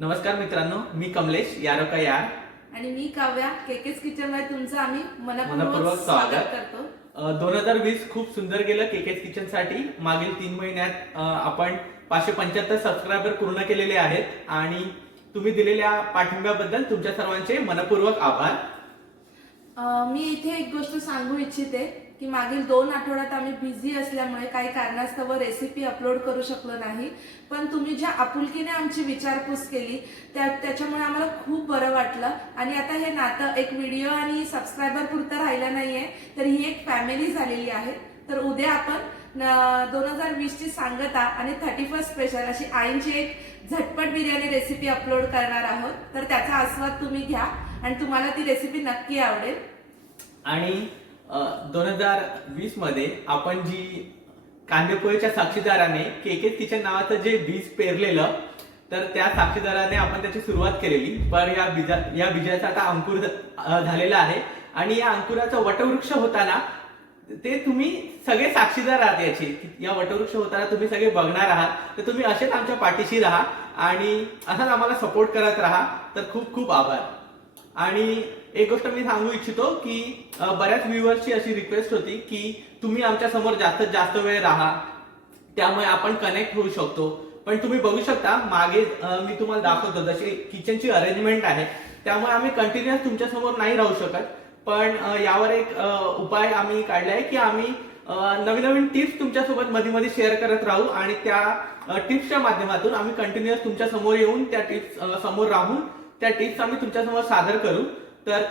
नमस्कार मित्रांनो, मी कमलेश यारोका यार आणि मी काव्या केकेस किचन मध्ये तुमचं आम्ही मनपूर्वक मनपूर्वक स्वागत करतो. 2020 खूप सुंदर गेलं केकेस किचन साठी. मागील 3 महिन्यात आपण 575 सबस्क्रायबर पूर्ण केलेले आहेत आणि तुम्ही दिलेल्या पाठिंब्याबद्दल तुमच्या सर्वांचे मनपूर्वक आभार. मी इथे एक गोष्ट सांगू इच्छिते की मागील 2 आठवड्यात आम्ही बिझी असल्यामुळे काही कारणास्तव रेसिपी अपलोड करू शकलो नाही, पण तुम्ही ज्या आपुलकीने आमची विचारपूस केली त्याच्यामुळे आम्हाला खूप बरं वाटलं. आणि आता हे नातं एक व्हिडिओ आणि सबस्क्रायबर पुरतं राहिलं नाहीये, तर ही एक फॅमिली झालेली आहे. तर उद्या आपण 2020 ची सांगता आणि 31 स्पेशल अशी आईंची एक झटपट बिर्याणी रेसिपी अपलोड करणार आहोत. तर त्याचा आस्वाद तुम्ही घ्या आणि तुम्हाला ती रेसिपी नक्की आवडेल. आणि 2020 मध्ये आपण जी कांदेपोहेच्या साक्षीदाराने केकेस किचन नावाचं जे बीज पेरलेलं, तर त्या साक्षीदाराने आपण त्याची सुरुवात केलेली. पण या बीजाचा आता अंकुर झालेला आहे आणि या अंकुराचा वटवृक्ष होताना ते तुम्ही सगळे साक्षीदार आहात याचे. या वटवृक्ष होताना तुम्ही सगळे बघणार आहात. तर तुम्ही असेच आमच्या पाठीशी राहा आणि असाच आम्हाला सपोर्ट करत राहा. तर खूप खूप आभार. आणि एक गोष्ट मी सांगू इच्छितो की बऱ्याच व्ह्युअर्सची अशी रिक्वेस्ट होती की तुम्ही आमच्या समोर जास्तीत जास्त वेळ राहा, त्यामुळे आपण कनेक्ट होऊ शकतो. पण तुम्ही बघू शकता मागे मी तुम्हाला दाखवतो जशी किचनची अरेंजमेंट आहे, त्यामुळे आम्ही कंटिन्युअस तुमच्या समोर नाही राहू शकत. पण यावर एक उपाय आम्ही काढलाय की आम्ही नवीन नवीन टिप्स तुमच्यासोबत मध्ये मध्ये शेअर करत राहू आणि त्या टिप्सच्या माध्यमातून आम्ही कंटिन्युअस तुमच्या समोर येऊन त्या टिप्स समोर राहून त्या टिप्स आम्ही तुमच्यासमोर सादर करू. तर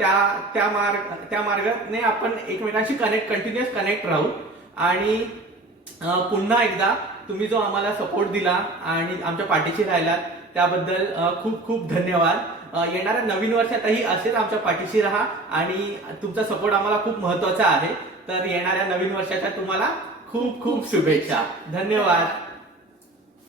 त्या मार्गाने आपण एकमेकांशी कंटिन्युअस कनेक्ट राहू. आणि पुन्हा एकदा तुम्ही जो आम्हाला सपोर्ट दिला आणि आमच्या पाठीशी राहिलात त्याबद्दल खूप खूप धन्यवाद. येणाऱ्या नवीन वर्षातही असेच आमच्या पाठीशी राहा आणि तुमचा सपोर्ट आम्हाला खूप महत्वाचा आहे. तर येणाऱ्या नवीन वर्षाच्या तुम्हाला खूप खूप शुभेच्छा. धन्यवाद.